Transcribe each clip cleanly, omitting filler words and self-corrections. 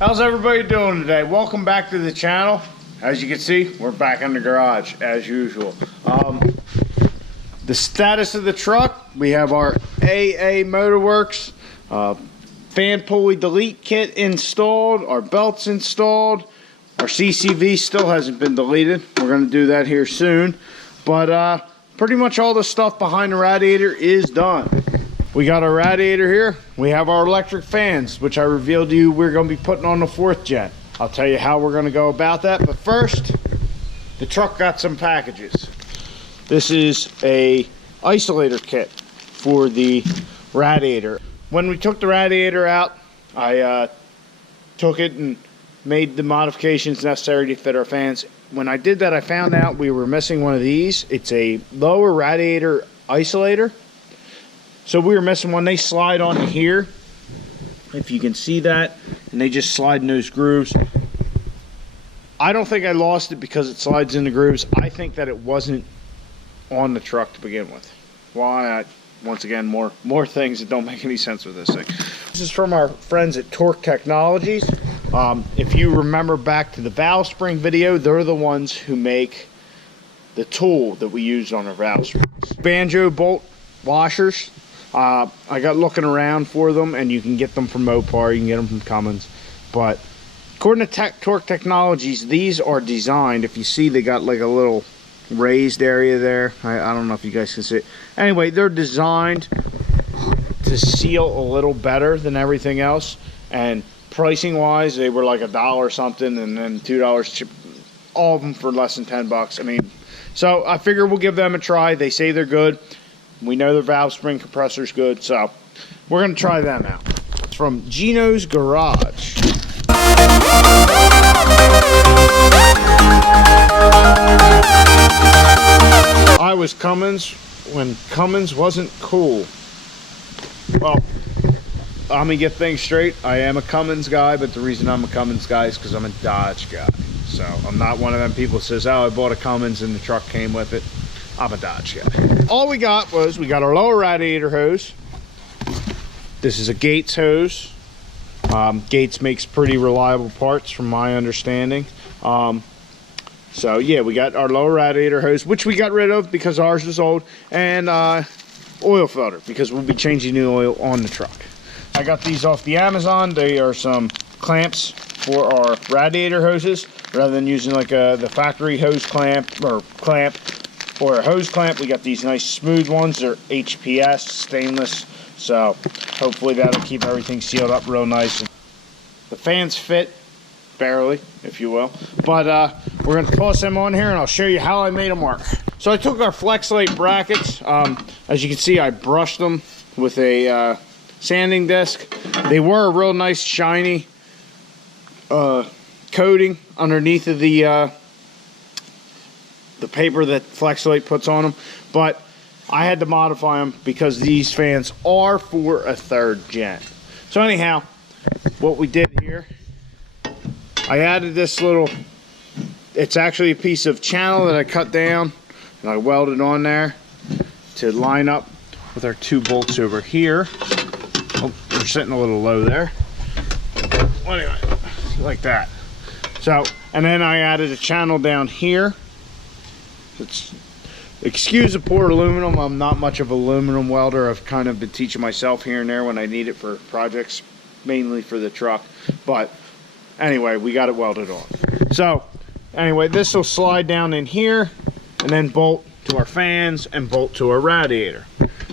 How's everybody doing today? Welcome back to the channel. As you can see, we're back in the garage as usual. The status of the truck, we have our AA Motorworks fan pulley delete kit installed, our belts installed, our CCV still hasn't been deleted. We're going to do that here soon, but pretty much all the stuff behind the radiator is done. We got our radiator here. We have our electric fans, which I revealed to you we're going to be putting on the 4th gen. I'll tell you how we're going to go about that, but first, the truck got some packages. This is a isolator kit for the radiator. When we took the radiator out, I took it and made the modifications necessary to fit our fans. When I did that, I found out we were missing one of these. It's a lower radiator isolator. So we were missing one. They slide on here, if you can see that, and they just slide in those grooves. I don't think I lost it because it slides in the grooves. I think that it wasn't on the truck to begin with. Why? Once again, more things that don't make any sense with this thing. This is from our friends at Torque Technologies. If you remember back to the valve spring video, they're the ones who make the tool that we use on our valve springs. Banjo bolt washers. I got looking around for them, and you can get them from Mopar, you can get them from Cummins, but according to Torque Technologies, these are designed, if you see they got like a little raised area there, I don't know if you guys can see it. Anyway, they're designed to seal a little better than everything else, and pricing wise they were like $1 something, and then $2 all of them for less than 10 bucks. I mean, so I figure we'll give them a try. They say they're good. We know their valve spring compressor's good, so we're going to try them out. It's from Gino's Garage. I was Cummins when Cummins wasn't cool. Well, I'm going to get things straight. I am a Cummins guy, but the reason I'm a Cummins guy is because I'm a Dodge guy. So I'm not one of them people who says, oh, I bought a Cummins and the truck came with it. I'm a Dodge guy. All we got was, we got our lower radiator hose. This is a Gates hose. Gates makes pretty reliable parts from my understanding. So yeah, we got our lower radiator hose, which we got rid of because ours was old, and oil filter, because we'll be changing the oil on the truck. I got these off the Amazon. They are some clamps for our radiator hoses. Rather than using like the factory hose clamp, or a hose clamp, we got these nice smooth ones. They're HPS stainless, so hopefully that'll keep everything sealed up real nice. The fans fit barely, if you will, but we're going to toss them on here and I'll show you how I made them work. So I took our flex-a-lite brackets. As you can see, I brushed them with a sanding disc. They were a real nice shiny coating underneath of the paper that flex-a-lite puts on them, but I had to modify them because these fans are for a 3rd gen. So anyhow, what we did here, I added this little, it's actually a piece of channel that I cut down and I welded on there to line up with our 2 bolts over here. Oh, we're sitting a little low there. Anyway, like that. So, and then I added a channel down here. Excuse the poor aluminum. I'm not much of an aluminum welder. I've kind of been teaching myself here and there when I need it for projects, mainly for the truck. But anyway, we got it welded on. So anyway, this will slide down in here and then bolt to our fans and bolt to our radiator.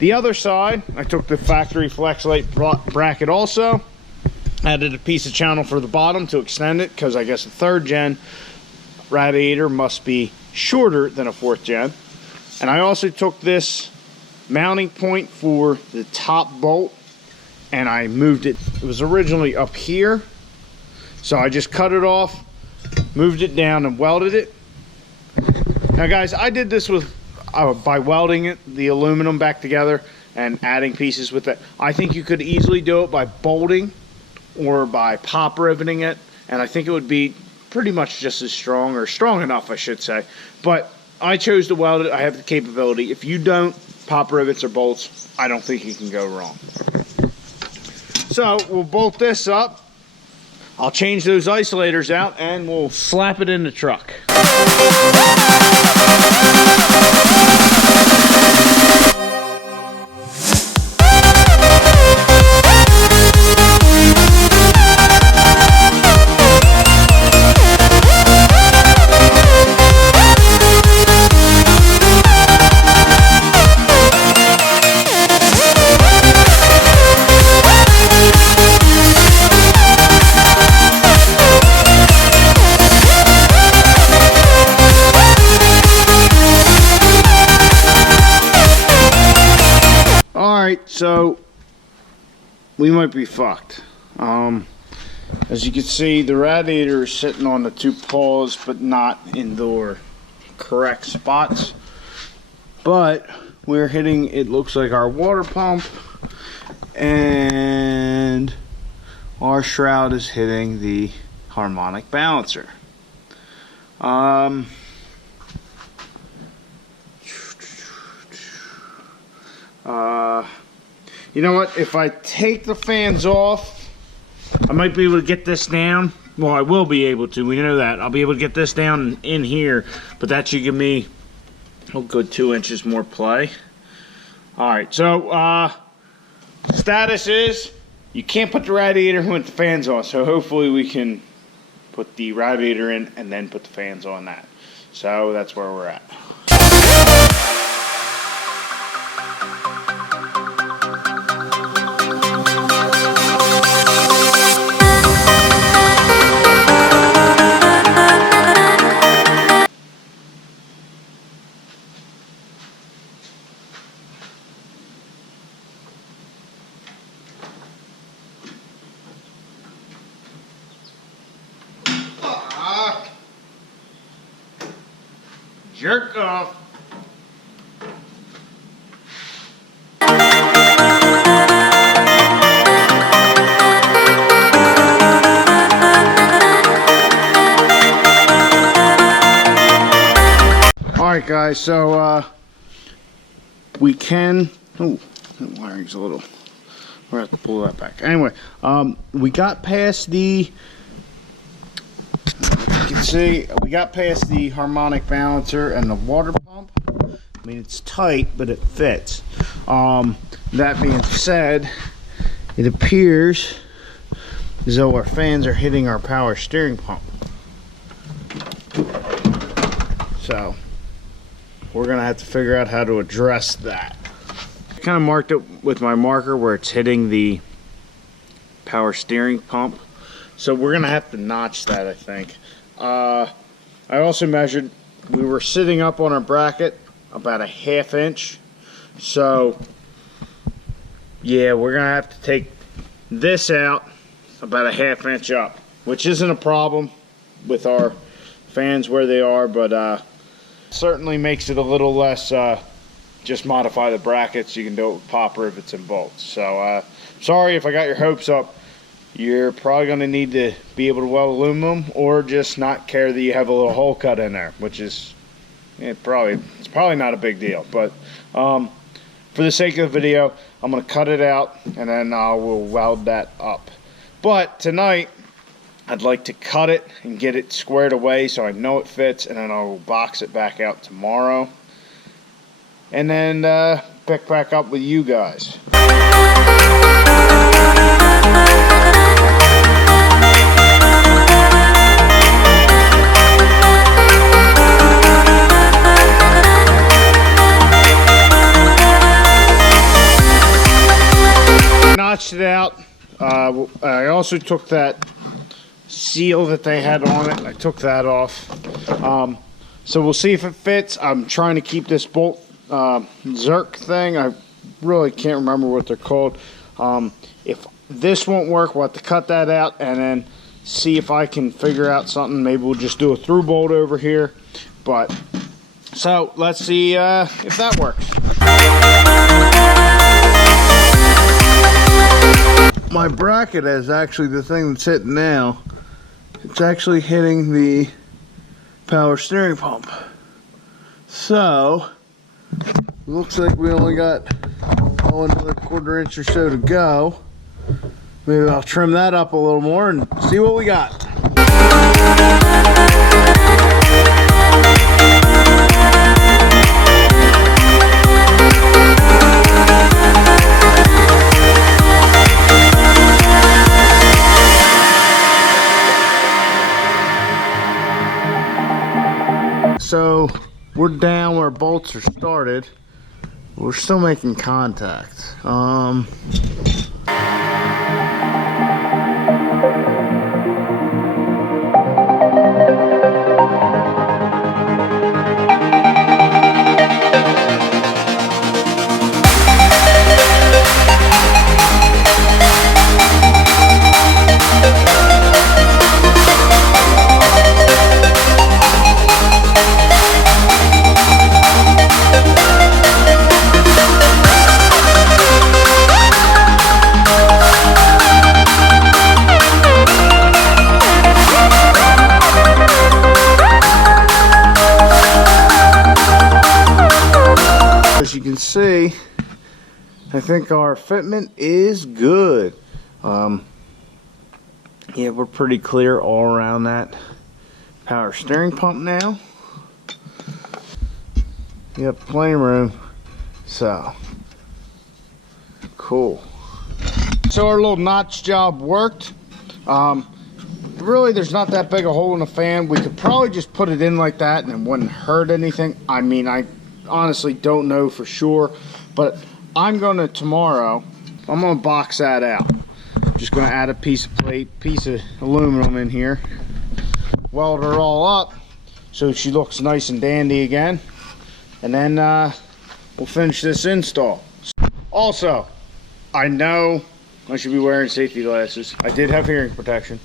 The other side, I took the factory flex-a-lite bracket also, added a piece of channel for the bottom to extend it, because I guess a 3rd gen radiator must be shorter than a 4th gen. And I also took this mounting point for the top bolt and I moved it. It was originally up here, so I just cut it off, moved it down and welded it. Now guys, I did this with by welding it, the aluminum back together and adding pieces with it. I think you could easily do it by bolting or by pop riveting it, and I think it would be pretty much just as strong, or strong enough I should say. But I chose to weld it. I have the capability. If you don't pop rivets or bolts, I don't think you can go wrong. So we'll bolt this up. I'll change those isolators out and we'll slap it in the truck. So we might be fucked. As you can see, the radiator is sitting on the two paws, but not in their correct spots. But we're hitting, it looks like, our water pump, and our shroud is hitting the harmonic balancer. You know what? If I take the fans off, I might be able to get this down. Well, I will be able to. We know that. I'll be able to get this down in here, but that should give me a good 2 inches more play. All right, so status is you can't put the radiator when the fan's on, so hopefully we can put the radiator in and then put the fans on that. So that's where we're at. Jerk off. Alright guys, so we can, oh, that wiring's a little, we're gonna have to pull that back. Anyway, we got past the, you can see, we got past the harmonic balancer and the water pump. I mean, it's tight, but it fits. That being said, it appears as though our fans are hitting our power steering pump. So, we're gonna have to figure out how to address that. I kind of marked it with my marker where it's hitting the power steering pump. So we're gonna have to notch that, I think. I also measured, we were sitting up on our bracket about a ½ inch. So yeah, we're gonna have to take this out about a ½ inch up, which isn't a problem with our fans where they are, but certainly makes it a little less, just modify the brackets. You can do it with popper if it's in bolts. So sorry if I got your hopes up. You're probably going to need to be able to weld aluminum, or just not care that you have a little hole cut in there, which is it's probably not a big deal. But for the sake of the video, I'm going to cut it out and then we'll weld that up. But tonight I'd like to cut it and get it squared away so I know it fits, and then I'll box it back out tomorrow and then pick back up with you guys. Notched it out. I also took that seal that they had on it. I took that off. So we'll see if it fits. I'm trying to keep this bolt Zerk thing. I really can't remember what they're called. If this won't work, we'll have to cut that out and then see if I can figure out something. Maybe we'll just do a through bolt over here. But so let's see if that works. My bracket is actually the thing that's hitting now. It's actually hitting the power steering pump. So, looks like we only got another 1/4 inch or so to go. Maybe I'll trim that up a little more and see what we got. So we're down where bolts are started. We're still making contact. As you can see, I think our fitment is good. Yeah, we're pretty clear all around that power steering pump now. Yep, plenty of room. So, cool. So our little notch job worked. Really, there's not that big a hole in the fan. We could probably just put it in like that and it wouldn't hurt anything. I mean, I honestly don't know for sure, but I'm gonna tomorrow, I'm gonna box that out. I'm just gonna add a piece of aluminum in here, weld her all up so she looks nice and dandy again, and then we'll finish this install. Also, I know I should be wearing safety glasses. I did have hearing protection,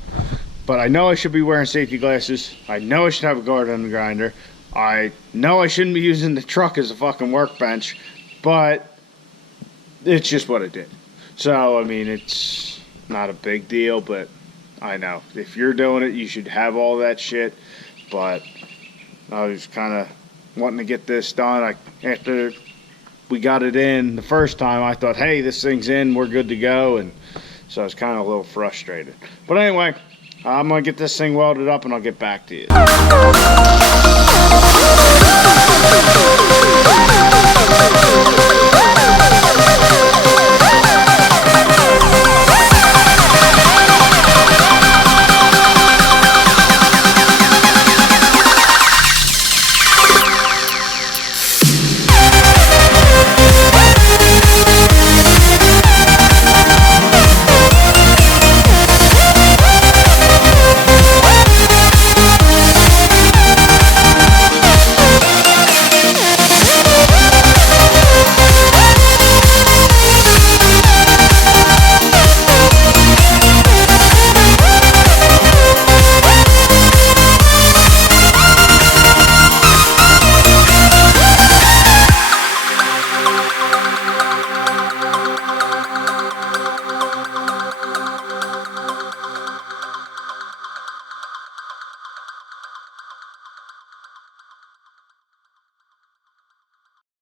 but I know I should be wearing safety glasses. I know I should have a guard on the grinder. I know I shouldn't be using the truck as a fucking workbench, but it's just what I did. So, I mean, it's not a big deal, but I know. If you're doing it, you should have all that shit. But I was kind of wanting to get this done. After we got it in the first time, I thought, hey, this thing's in, we're good to go. And so I was kind of a little frustrated. But anyway, I'm going to get this thing welded up and I'll get back to you.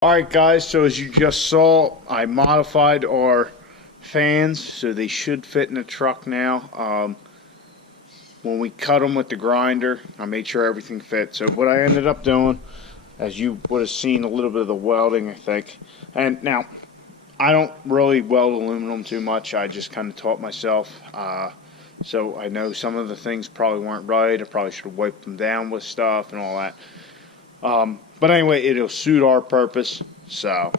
Alright guys, so as you just saw, I modified our fans so they should fit in the truck now. When we cut them with the grinder, I made sure everything fit. So what I ended up doing, as you would have seen a little bit of the welding, I think. And now, I don't really weld aluminum too much. I just kind of taught myself. So I know some of the things probably weren't right. I probably should have wiped them down with stuff and all that. But anyway, it'll suit our purpose. So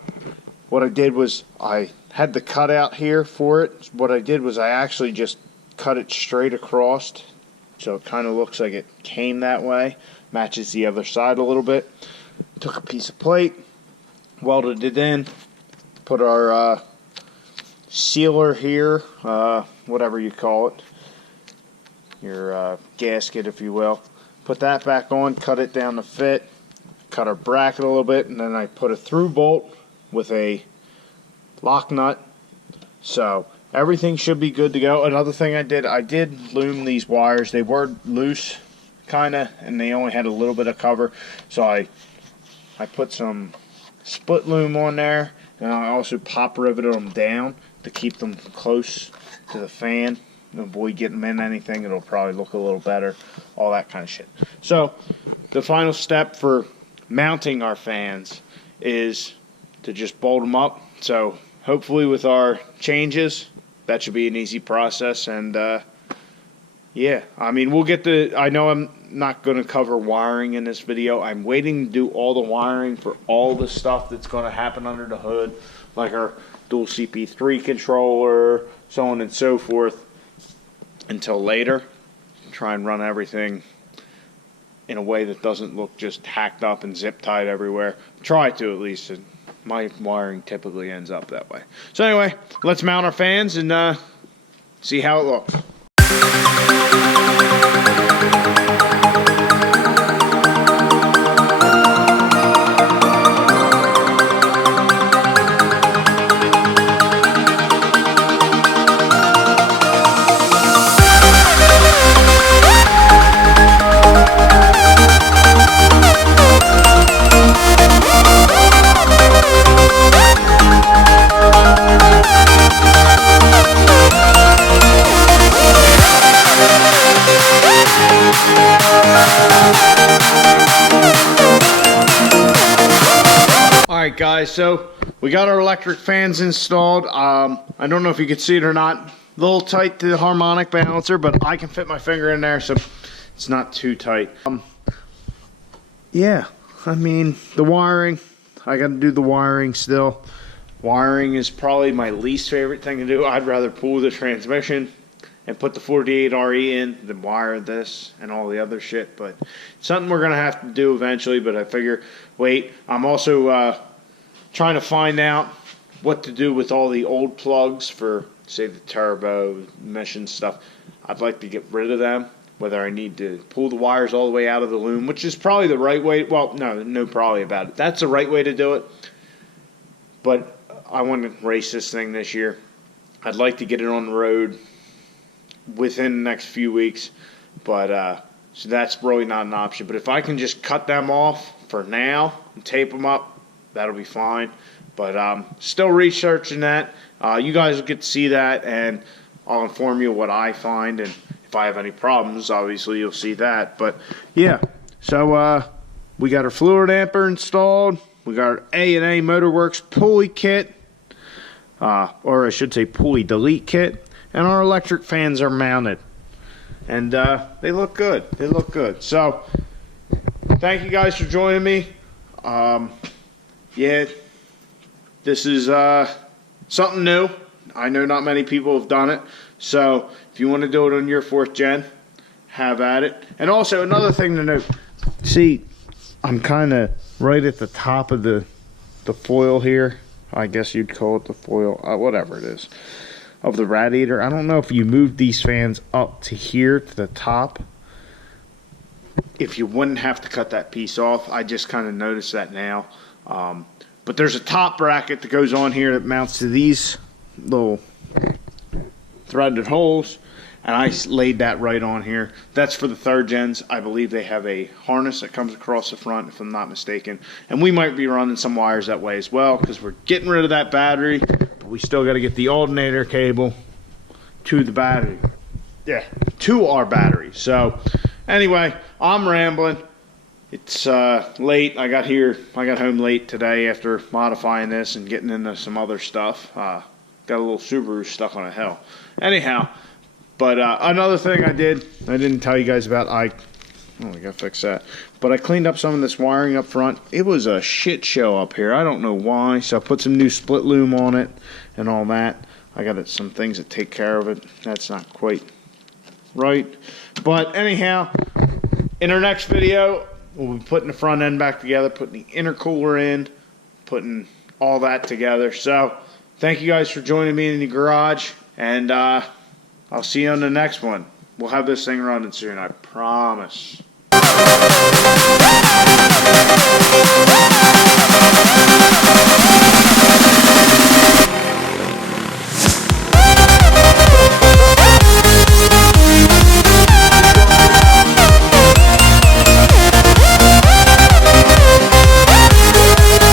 what I did was I had the cutout here for it. What I did was I actually just cut it straight across, so it kind of looks like it came that way. Matches the other side a little bit. Took a piece of plate, welded it in, put our sealer here, whatever you call it, your gasket if you will. Put that back on, cut it down to fit. Cut our bracket a little bit, and then I put a through bolt with a lock nut. So everything should be good to go. Another thing I did loom these wires. They were loose kinda, and they only had a little bit of cover. So I put some split loom on there, and I also pop riveted them down to keep them close to the fan, avoid getting them in anything. It'll probably look a little better, all that kind of shit. So the final step for mounting our fans is to just bolt them up. So hopefully with our changes, that should be an easy process. And yeah, I mean, we'll get the, I know I'm not going to cover wiring in this video. I'm waiting to do all the wiring for all the stuff that's going to happen under the hood, like our dual CP3 controller, so on and so forth, until later. Try and run everything in a way that doesn't look just hacked up and zip tied everywhere. Try to, at least. And my wiring typically ends up that way. So anyway, let's mount our fans and see how it looks. Alright guys, so we got our electric fans installed. I don't know if you can see it or not. A little tight to the harmonic balancer, but I can fit my finger in there, so it's not too tight. Yeah, I mean, the wiring, I got to do the wiring still. Wiring is probably my least favorite thing to do. I'd rather pull the transmission and put the 48RE in than wire this and all the other shit. But it's something we're going to have to do eventually, but I figure, wait, I'm also trying to find out what to do with all the old plugs for, say, the turbo, mission stuff. I'd like to get rid of them, whether I need to pull the wires all the way out of the loom, which is probably the right way. Well, no probably about it. That's the right way to do it. But I want to race this thing this year. I'd like to get it on the road within the next few weeks, but so that's really not an option. But if I can just cut them off for now and tape them up, that'll be fine. But still researching that. You guys will get to see that, and I'll inform you what I find, and if I have any problems, obviously you'll see that. But yeah, so we got our fluid damper installed. We got our A&A Motorworks pulley kit, or I should say pulley delete kit. And our electric fans are mounted. And they look good. They look good. So, thank you guys for joining me. Yeah, this is something new. I know not many people have done it. So, if you want to do it on your 4th gen, have at it. And also, another thing to note. See, I'm kind of right at the top of the foil here. I guess you'd call it the foil. Whatever it is. Of the radiator. I don't know if you move these fans up to here to the top, if you wouldn't have to cut that piece off. I just kind of noticed that now. But there's a top bracket that goes on here that mounts to these little threaded holes, and I laid that right on here. That's for the 3rd gens. I believe they have a harness that comes across the front, if I'm not mistaken, and we might be running some wires that way as well, because we're getting rid of that battery, but we still got to get the alternator cable to the battery. Yeah, to our battery. So anyway, I'm rambling. It's late. I got home late today after modifying this and getting into some other stuff. Got a little Subaru stuck on a hill. Anyhow, but another thing I didn't tell you guys about, I gotta fix that. But I cleaned up some of this wiring up front. It was a shit show up here. I don't know why. So I put some new split loom on it and all that. I got some things that take care of it. That's not quite right. But anyhow, in our next video, we'll be putting the front end back together, putting the intercooler in, putting all that together. So thank you guys for joining me in the garage, and I'll see you on the next one. We'll have this thing running soon, I promise.